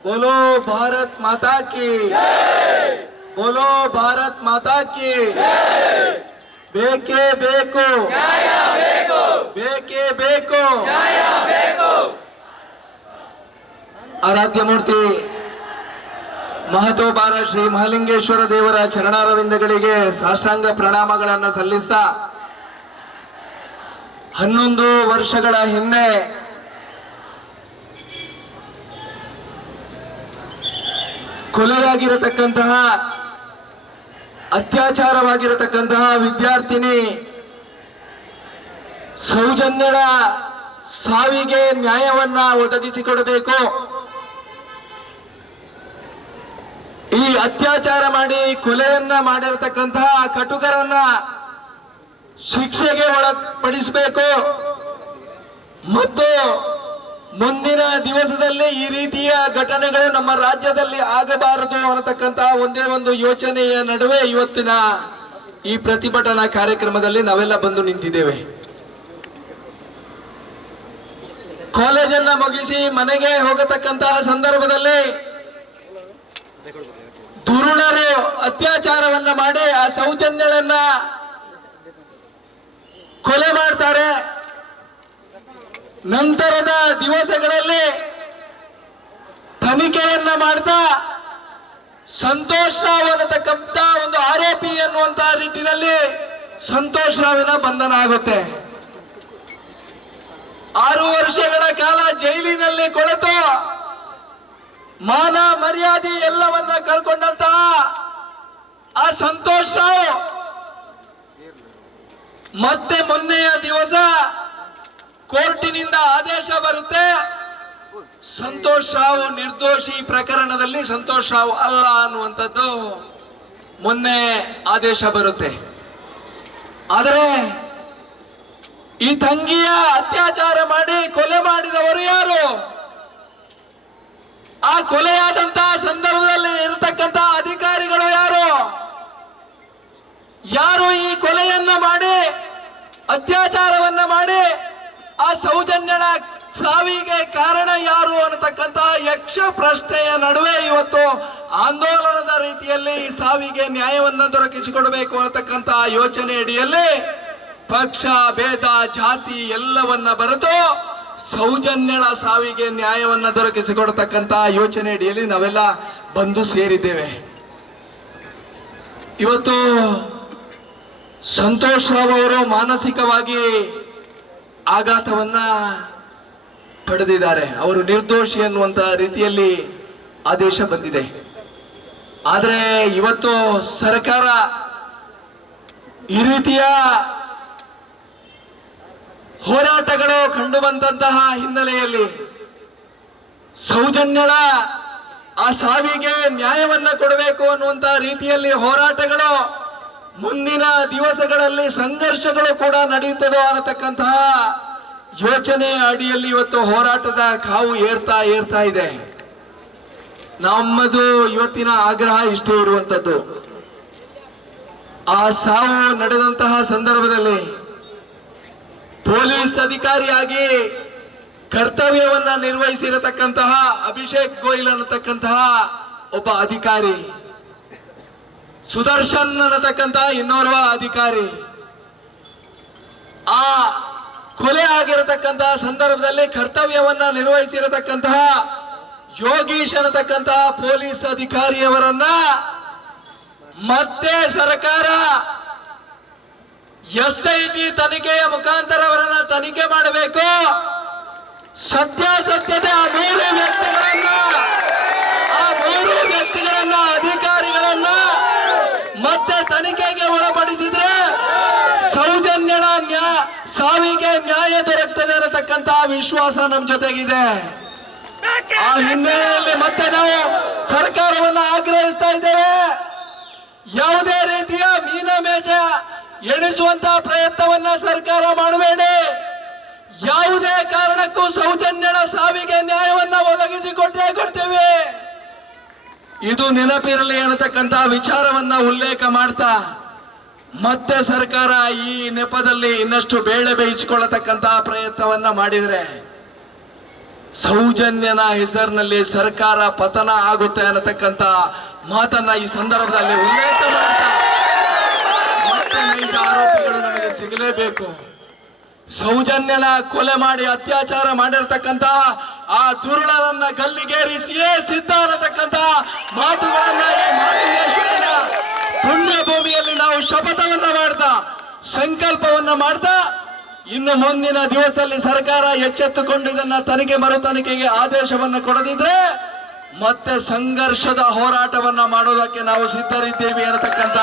बोलो भारत माता की बोलो भारत माता की ಬೇಕೇ ಬೇಕು ಬೇಕೇ ಬೇಕು ಆರಾಧ್ಯ ಮೂರ್ತಿ ಮಹತೋಬಾರ ಶ್ರೀ ಮಹಾಲಿಂಗೇಶ್ವರ ದೇವರ ಚರಣಾರವಿಂದಗಳಿಗೆ ಸಾಷ್ಟಾಂಗ ಪ್ರಣಾಮಗಳನ್ನು ಸಲ್ಲಿಸ್ತಾ 11 ವರ್ಷಗಳ ಹಿಂದೆ ಕೊಲೆಯಾಗಿರತಕ್ಕಂತಹ ಅತ್ಯಾಚಾರವಾಗಿರತಕ್ಕಂತಹ ವಿದ್ಯಾರ್ಥಿನಿ ಸೌಜನ್ಯಳ ಸಾವಿಗೆ ನ್ಯಾಯವನ್ನ ಒದಗಿಸಿಕೊಡಬೇಕು. ಈ ಅತ್ಯಾಚಾರ ಮಾಡಿ ಕೊಲೆಯನ್ನ ಮಾಡಿರತಕ್ಕಂತಹ ಕಟುಕರನ್ನ ಶಿಕ್ಷೆಗೆ ಒಳಪಡಿಸಬೇಕು ಮತ್ತು ಮುಂದಿನ ದಿವಸದಲ್ಲಿ ಈ ರೀತಿಯ ಘಟನೆಗಳು ನಮ್ಮ ರಾಜ್ಯದಲ್ಲಿ ಆಗಬಾರದು ಅನ್ನತಕ್ಕಂತಹ ಒಂದೇ ಒಂದು ಯೋಚನೆಯ ನಡುವೆ ಇವತ್ತಿನ ಈ ಪ್ರತಿಭಟನಾ ಕಾರ್ಯಕ್ರಮದಲ್ಲಿ ನಾವೆಲ್ಲ ಬಂದು ನಿಂತಿದ್ದೇವೆ. ಕಾಲೇಜನ್ನ ಮುಗಿಸಿ ಮನೆಗೆ ಹೋಗತಕ್ಕಂತಹ ಸಂದರ್ಭದಲ್ಲಿ ದುರುಳರು ಅತ್ಯಾಚಾರವನ್ನ ಮಾಡಿ ಆ ಸೌಜನ್ಯಳನ್ನ ಕೊಲೆ ಮಾಡ್ತಾರೆ. ನಂತರದ ದಿವಸಗಳಲ್ಲಿ ತನಿಖೆಯನ್ನ ಮಾಡ್ತಾ ಸಂತೋಷ್ ರಾವ್ ಅನ್ನತಕ್ಕಂಥ ಒಂದು ಆರೋಪಿ ಎನ್ನುವಂತಹ ನಿಟ್ಟಿನಲ್ಲಿ ಸಂತೋಷ್ ರಾವಿನ ಬಂಧನ ಆಗುತ್ತೆ. 6 ವರ್ಷಗಳ ಕಾಲ ಜೈಲಿನಲ್ಲಿ ಕೊಳೆತು ಮಾನ ಮರ್ಯಾದೆ ಎಲ್ಲವನ್ನ ಕಳ್ಕೊಂಡಂತಹ ಆ ಸಂತೋಷ್ ರಾವ್ ಮತ್ತೆ ಮೊನ್ನೆಯ ದಿವಸ ಕೋರ್ಟಿನಿಂದ ಆದೇಶ ಬರುತ್ತೆ, ಸಂತೋಷ್ ರಾವ್ ನಿರ್ದೋಷಿ ಪ್ರಕರಣದಲ್ಲಿ ಸಂತೋಷ್ ರಾವ್ ಅಲ್ಲ ಅನ್ನುವಂಥದ್ದು ಮೊನ್ನೆ ಆದೇಶ ಬರುತ್ತೆ. ಆದರೆ ಈ ತಂಗಿಯ ಅತ್ಯಾಚಾರ ಮಾಡಿ ಕೊಲೆ ಮಾಡಿದವರು ಯಾರು? ಆ ಕೊಲೆಯಾದಂತಹ ಸಂದರ್ಭದಲ್ಲಿ ಇರತಕ್ಕಂತಹ ಅಧಿಕಾರಿಗಳು ಯಾರು? ಯಾರು ಈ ಕೊಲೆಯನ್ನ ಮಾಡಿ ಅತ್ಯಾಚಾರವನ್ನ ಮಾಡಿ ಆ ಸೌಜನ್ಯನ ಸಾವಿಗೆ ಕಾರಣ ಯಾರು ಅನ್ನತಕ್ಕಂತ ಯಕ್ಷ ಪ್ರಶ್ನೆಯ ನಡುವೆ ಇವತ್ತು ಆಂದೋಲನದ ರೀತಿಯಲ್ಲಿ ಈ ಸಾವಿಗೆ ನ್ಯಾಯವನ್ನ ದೊರಕಿಸಿಕೊಡಬೇಕು ಅನ್ನತಕ್ಕಂತ ಯೋಚನೆ ಅಡಿಯಲ್ಲಿ ಪಕ್ಷ ಭೇದ ಜಾತಿ ಎಲ್ಲವನ್ನ ಬರೆದು ಸೌಜನ್ಯಳ ಸಾವಿಗೆ ನ್ಯಾಯವನ್ನ ದೊರಕಿಸಿಕೊಡತಕ್ಕಂತ ಯೋಚನೆ ಅಡಿಯಲ್ಲಿ ನಾವೆಲ್ಲ ಬಂದು ಸೇರಿದ್ದೇವೆ. ಇವತ್ತು ಸಂತೋಷ್ ರಾವ್ ಅವರು ಮಾನಸಿಕವಾಗಿ ಆಘಾತವನ್ನ ಪಡೆದಿದ್ದಾರೆ. ಅವರು ನಿರ್ದೋಷಿ ಅನ್ನುವಂತ ರೀತಿಯಲ್ಲಿ ಆದೇಶ ಬಂದಿದೆ. ಆದರೆ ಇವತ್ತು ಸರ್ಕಾರ ಈ ರೀತಿಯ ಹೋರಾಟಗಳು ಕಂಡು ಬಂದಂತಹ ಹಿನ್ನೆಲೆಯಲ್ಲಿ ಸೌಜನ್ಯಳ ಆ ಸಾವಿಗೆ ನ್ಯಾಯವನ್ನ ಕೊಡಬೇಕು ಅನ್ನುವಂತ ರೀತಿಯಲ್ಲಿ ಹೋರಾಟಗಳು ಮುಂದಿನ ದಿವಸಗಳಲ್ಲಿ ಸಂಘರ್ಷಗಳು ಕೂಡ ನಡೆಯುತ್ತದೋ ಅನ್ನತಕ್ಕಂತಹ ಯೋಚನೆ ಅಡಿಯಲ್ಲಿ ಇವತ್ತು ಹೋರಾಟದ ಕಾವು ಏರ್ತಾ ಇದೆ. ನಮ್ಮದು ಇವತ್ತಿನ ಆಗ್ರಹ ಇಷ್ಟೇ ಇರುವಂತದ್ದು, ಆ ಸಾವು ನಡೆದಂತಹ ಸಂದರ್ಭದಲ್ಲಿ ಪೊಲೀಸ್ ಅಧಿಕಾರಿಯಾಗಿ ಕರ್ತವ್ಯವನ್ನ ನಿರ್ವಹಿಸಿರತಕ್ಕಂತಹ ಅಭಿಷೇಕ್ ಗೋಯಲ್ ಅನ್ನತಕ್ಕಂತಹ ಒಬ್ಬ ಅಧಿಕಾರಿ, ಸುದರ್ಶನ್ ಅನ್ನತಕ್ಕಂತಹ ಇನ್ನೋರ್ವ ಅಧಿಕಾರಿ, ಆ ಕೊಲೆ ಆಗಿರತಕ್ಕಂತಹ ಸಂದರ್ಭದಲ್ಲಿ ಕರ್ತವ್ಯವನ್ನ ನಿರ್ವಹಿಸಿರತಕ್ಕಂತಹ ಯೋಗೀಶ್ ಅನ್ನತಕ್ಕಂತಹ ಪೊಲೀಸ್ ಅಧಿಕಾರಿಯವರನ್ನ ಮತ್ತೆ ಸರ್ಕಾರ SIT ತನಿಖೆಯ ಮುಖಾಂತರ ಅವರನ್ನ ತನಿಖೆ ಮಾಡಬೇಕು. ಸತ್ಯಾಸತ್ಯತೆ ಆ ಮೂರು ವ್ಯಕ್ತಿಗಳನ್ನ ಅಧಿಕಾರಿಗಳನ್ನ ಮತ್ತೆ ತನಿಖೆಗೆ ಒಳಪಡಿಸಿದ್ರೆ ಸೌಜನ್ಯಳ ಸಾವಿಗೆ ನ್ಯಾಯ ದೊರಕ್ತದೆ ಅನ್ನತಕ್ಕಂತಹ ವಿಶ್ವಾಸ ನಮ್ಮ ಜೊತೆಗಿದೆ. ಆ ಹಿನ್ನೆಲೆಯಲ್ಲಿ ಮತ್ತೆ ನಾವು ಸರ್ಕಾರವನ್ನ ಆಗ್ರಹಿಸ್ತಾ ಇದ್ದೇವೆ, ಯಾವುದೇ ರೀತಿಯ ಮೀನಮೇಷ ಎಣಿಸುವಂತಹ ಪ್ರಯತ್ನವನ್ನ ಸರ್ಕಾರ ಮಾಡಬೇಡಿ. ಯಾವುದೇ ಕಾರಣಕ್ಕೂ ಸೌಜನ್ಯಳ ಸಾವಿಗೆ ನ್ಯಾಯವನ್ನ ಒದಗಿಸಿಕೊಡ್ತೇವೆ. ಇದು ನೆನಪಿರಲಿ ಅನ್ನತಕ್ಕಂತ ವಿಚಾರವನ್ನ ಉಲ್ಲೇಖ ಮಾಡ್ತಾ ಮತ್ತೆ ಸರ್ಕಾರ ಈ ನೆಪದಲ್ಲಿ ಇನ್ನಷ್ಟು ಬೇಳೆ ಬೇಯಿಸಿಕೊಳ್ಳತಕ್ಕಂತಹ ಪ್ರಯತ್ನವನ್ನ ಮಾಡಿದ್ರೆ ಸೌಜನ್ಯನ ಹೆಸರಿನಲ್ಲಿ ಸರ್ಕಾರ ಪತನ ಆಗುತ್ತೆ ಅನ್ನತಕ್ಕಂತ ಮಾತನ್ನ ಈ ಸಂದರ್ಭದಲ್ಲಿ ಉಲ್ಲೇಖ ಮಾಡ್ತಾ ಮತ್ತೆ ನೈಜ ಆರೋಪಿಗಳು ನಮಗೆ ಸಿಗಲೇಬೇಕು. ಸೌಜನ್ಯನ ಕೊಲೆ ಮಾಡಿ ಅತ್ಯಾಚಾರ ಮಾಡಿರ್ತಕ್ಕಂತ ಆ ದುರುಳನನ್ನ ಗಲ್ಲಿಗೇರಿಸಿಯೇ ಸಿದ್ಧ ಅನ್ನತಕ್ಕಂತ ಮಾತುಗಳನ್ನ ಈ ಮಾಲಿಂಗೇಶ್ವರನ ಪುಣ್ಯ ಭೂಮಿಯಲ್ಲಿ ನಾವು ಶಪಥವನ್ನ ಮಾಡ್ತಾ ಸಂಕಲ್ಪವನ್ನ ಮಾಡ್ತಾ ಇನ್ನು ಮುಂದಿನ ದಿವಸದಲ್ಲಿ ಸರ್ಕಾರ ಎಚ್ಚೆತ್ತುಕೊಂಡು ಇದನ್ನ ಮರು ತನಿಖೆಗೆ ಆದೇಶವನ್ನ ಕೊಡದಿದ್ರೆ ಮತ್ತೆ ಸಂಘರ್ಷದ ಹೋರಾಟವನ್ನ ಮಾಡೋದಕ್ಕೆ ನಾವು ಸಿದ್ಧರಿದ್ದೇವೆ ಅನ್ನತಕ್ಕಂತ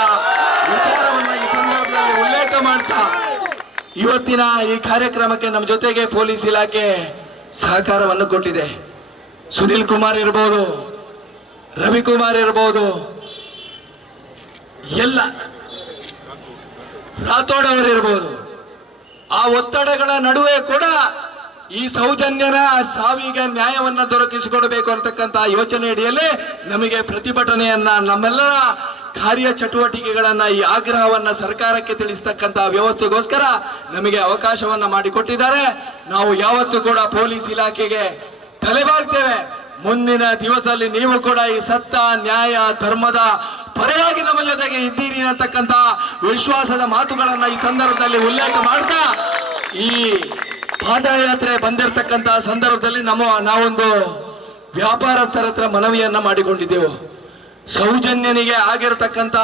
ವಿಚಾರವನ್ನ ಈ ಸಂದರ್ಭದಲ್ಲಿ ಉಲ್ಲೇಖ ಮಾಡ್ತಾ ಇವತ್ತಿನ ಈ ಕಾರ್ಯಕ್ರಮಕ್ಕೆ ನಮ್ಮ ಜೊತೆಗೆ ಪೊಲೀಸ್ ಇಲಾಖೆ ಸಹಕಾರವನ್ನು ಕೊಟ್ಟಿದೆ. ಸುನಿಲ್ ಕುಮಾರ್ ಇರ್ಬೋದು, ರವಿಕುಮಾರ್ ಇರ್ಬೋದು, ಎಲ್ಲ ರಾಥೋಡ್ ಅವರು ಇರ್ಬೋದು. ಆ ಒತ್ತಡಗಳ ನಡುವೆ ಕೂಡ ಈ ಸೌಜನ್ಯನ ಸಾವಿಗೆ ನ್ಯಾಯವನ್ನ ದೊರಕಿಸಿಕೊಡಬೇಕು ಅಂತಕ್ಕಂಥ ಯೋಚನೆ ಅಡಿಯಲ್ಲಿ ನಮಗೆ ಪ್ರತಿಭಟನೆಯನ್ನ ನಮ್ಮೆಲ್ಲರ ಕಾರ್ಯ ಚಟುವಟಿಕೆಗಳನ್ನ ಈ ಆಗ್ರಹವನ್ನ ಸರ್ಕಾರಕ್ಕೆ ತಿಳಿಸ್ತಕ್ಕಂಥ ವ್ಯವಸ್ಥೆಗೋಸ್ಕರ ನಮಗೆ ಅವಕಾಶವನ್ನ ಮಾಡಿಕೊಟ್ಟಿದ್ದಾರೆ. ನಾವು ಯಾವತ್ತೂ ಕೂಡ ಪೊಲೀಸ್ ಇಲಾಖೆಗೆ ತಲೆಬಾಗ್ತೇವೆ. ಮುಂದಿನ ದಿವಸದಲ್ಲಿ ನೀವು ಕೂಡ ಈ ಸತ್ತ ನ್ಯಾಯ ಧರ್ಮದ ಪರವಾಗಿ ನಮ್ಮ ಜೊತೆಗೆ ಇದ್ದೀರಿ ಅಂತಕ್ಕಂಥ ವಿಶ್ವಾಸದ ಮಾತುಗಳನ್ನ ಈ ಸಂದರ್ಭದಲ್ಲಿ ಉಲ್ಲೇಖ ಮಾಡ್ತಾ ಈ ಪಾದಯಾತ್ರೆ ಬಂದಿರತಕ್ಕಂತ ಸಂದರ್ಭದಲ್ಲಿ ನಾವೊಂದು ವ್ಯಾಪಾರಸ್ಥರ ಹತ್ರ ಮನವಿಯನ್ನ ಮಾಡಿಕೊಂಡಿದ್ದೆವು. ಸೌಜನ್ಯನಿಗೆ ಆಗಿರತಕ್ಕಂತ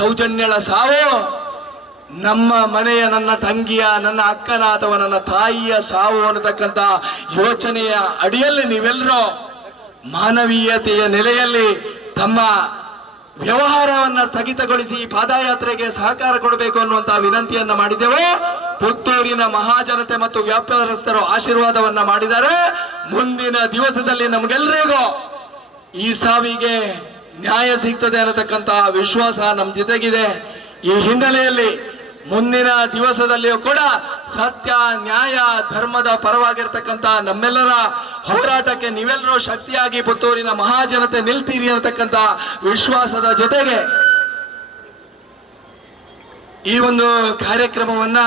ಸೌಜನ್ಯಳ ಸಾವು ನಮ್ಮ ಮನೆಯ, ನನ್ನ ತಂಗಿಯ, ನನ್ನ ಅಕ್ಕನ ಅಥವಾ ನನ್ನ ತಾಯಿಯ ಸಾವು ಅನ್ನತಕ್ಕಂತ ಯೋಚನೆಯ ಅಡಿಯಲ್ಲಿ ನೀವೆಲ್ಲರೂ ಮಾನವೀಯತೆಯ ನೆಲೆಯಲ್ಲಿ ತಮ್ಮ ವ್ಯವಹಾರವನ್ನ ಸ್ಥಗಿತಗೊಳಿಸಿ ಪಾದಯಾತ್ರೆಗೆ ಸಹಕಾರ ಕೊಡಬೇಕು ಅನ್ನುವಂತಹ ವಿನಂತಿಯನ್ನ ಮಾಡಿದ್ದೆವು. ಪುತ್ತೂರಿನ ಮಹಾಜನತೆ ಮತ್ತು ವ್ಯಾಪಾರಸ್ಥರು ಆಶೀರ್ವಾದವನ್ನ ಮಾಡಿದ್ದಾರೆ. ಮುಂದಿನ ದಿವಸದಲ್ಲಿ ನಮಗೆಲ್ಲರಿಗೂ ಈ ಸಾವಿಗೆ ನ್ಯಾಯ ಸಿಗ್ತದೆ ಅನ್ನತಕ್ಕಂತಹ ವಿಶ್ವಾಸ ನಮ್ಮ ಜೊತೆಗಿದೆ. ಈ ಹಿನ್ನೆಲೆಯಲ್ಲಿ ಮುಂದಿನ ದಿವಸದಲ್ಲಿಯೂ ಕೂಡ ಸತ್ಯ ನ್ಯಾಯ ಧರ್ಮದ ಪರವಾಗಿರ್ತಕ್ಕಂಥ ನಮ್ಮೆಲ್ಲರ ಹೋರಾಟಕ್ಕೆ ನೀವೆಲ್ಲರೂ ಶಕ್ತಿಯಾಗಿ ಪುತ್ತೂರಿನ ಮಹಾಜನತೆ ನಿಲ್ತೀರಿ ಅನ್ನತಕ್ಕಂಥ ವಿಶ್ವಾಸದ ಜೊತೆಗೆ ಈ ಒಂದು ಕಾರ್ಯಕ್ರಮವನ್ನ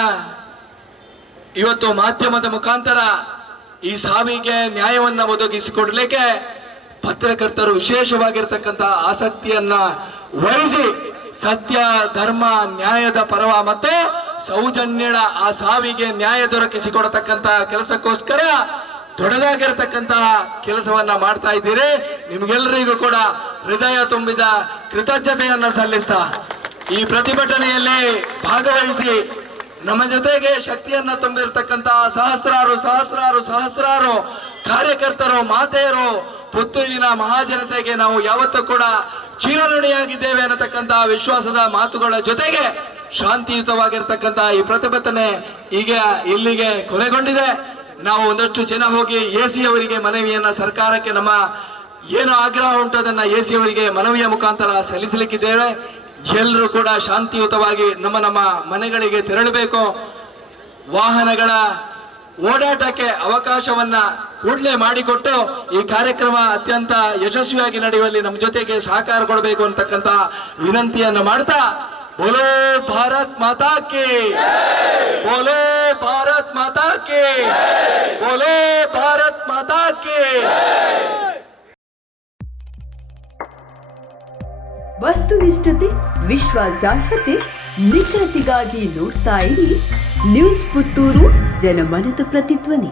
ಇವತ್ತು ಮಾಧ್ಯಮದ ಮುಖಾಂತರ ಈ ಸಾವಿಗೆ ನ್ಯಾಯವನ್ನ ಒದಗಿಸಿಕೊಡ್ಲಿಕ್ಕೆ ಪತ್ರಕರ್ತರು ವಿಶೇಷವಾಗಿರ್ತಕ್ಕಂಥ ಆಸಕ್ತಿಯನ್ನ ವಹಿಸಿ ಸತ್ಯ ಧರ್ಮ ನ್ಯಾಯದ ಪರವ ಮತ್ತು ಸೌಜನ್ಯಳ ಆ ಸಾವಿಗೆ ನ್ಯಾಯ ದೊರಕಿಸಿಕೊಡತಕ್ಕಂತ ಕೆಲಸಕ್ಕೋಸ್ಕರ ದೊಡ್ಡದಾಗಿರತಕ್ಕಂತಹ ಕೆಲಸವನ್ನ ಮಾಡ್ತಾ ಇದ್ದೀರಿ. ನಿಮ್ಗೆಲ್ಲರಿಗೂ ಕೂಡ ಹೃದಯ ತುಂಬಿದ ಕೃತಜ್ಞತೆಯನ್ನ ಸಲ್ಲಿಸ್ತಾ ಈ ಪ್ರತಿಭಟನೆಯಲ್ಲಿ ಭಾಗವಹಿಸಿ ನಮ್ಮ ಜೊತೆಗೆ ಶಕ್ತಿಯನ್ನ ತುಂಬಿರತಕ್ಕಂತಹ ಸಹಸ್ರಾರು ಕಾರ್ಯಕರ್ತರು, ಮಾತೆಯರು, ಪುತ್ತೂರಿನ ಮಹಾಜನತೆಗೆ ನಾವು ಯಾವತ್ತೂ ಕೂಡ ಚಿರಋಣಿಯಾಗಿದ್ದೇವೆ ಅನ್ನತಕ್ಕಂತಹ ವಿಶ್ವಾಸದ ಮಾತುಗಳ ಜೊತೆಗೆ ಶಾಂತಿಯುತವಾಗಿರ್ತಕ್ಕಂಥ ಈ ಪ್ರತಿಭಟನೆ ಈಗ ಇಲ್ಲಿಗೆ ಕೊನೆಗೊಂಡಿದೆ. ನಾವು ಒಂದಷ್ಟು ಜನ ಹೋಗಿ ಎಸಿ ಅವರಿಗೆ ಮನವಿಯನ್ನ ಸರ್ಕಾರಕ್ಕೆ ನಮ್ಮ ಏನು ಆಗ್ರಹ ಉಂಟು ಅದನ್ನ ಎಸಿ ಅವರಿಗೆ ಮನವಿಯ ಮುಖಾಂತರ ಸಲ್ಲಿಸಲಿಕ್ಕಿದ್ದೇವೆ. ಎಲ್ಲರೂ ಕೂಡ ಶಾಂತಿಯುತವಾಗಿ ನಮ್ಮ ಮನೆಗಳಿಗೆ ತೆರಳಬೇಕು. ವಾಹನಗಳ ಓಡಾಟಕ್ಕೆ ಅವಕಾಶವನ್ನ ಕೂಡಲೇ ಮಾಡಿಕೊಟ್ಟು ಈ ಕಾರ್ಯಕ್ರಮ ಅತ್ಯಂತ ಯಶಸ್ವಿಯಾಗಿ ನಡೆಯುವಲ್ಲಿ ನಮ್ಮ ಜೊತೆಗೆ ಸಹಕಾರ ಕೊಡಬೇಕು ಅಂತಕ್ಕಂಥ ವಿನಂತಿಯನ್ನ ಮಾಡ್ತಾ ಬೋಲೋ ಭಾರತ್ ಮಾತಾ ಕೇ, ಬೋಲೋ ಭಾರತ್ ಮಾತಾ ಕೇ, ಬೋಲೋ ಭಾರತ್ ಮಾತಾ ಕೇ. ವಸ್ತುನಿಷ್ಠತೆ, ವಿಶ್ವಾಸಾರ್ಹತೆ, ನಿಖರತೆಗಾಗಿ ನೋಡ್ತಾ ಇರಿ ನ್ಯೂಸ್ ಪುತ್ತೂರು, ಜನಮನದ ಪ್ರತಿಧ್ವನಿ.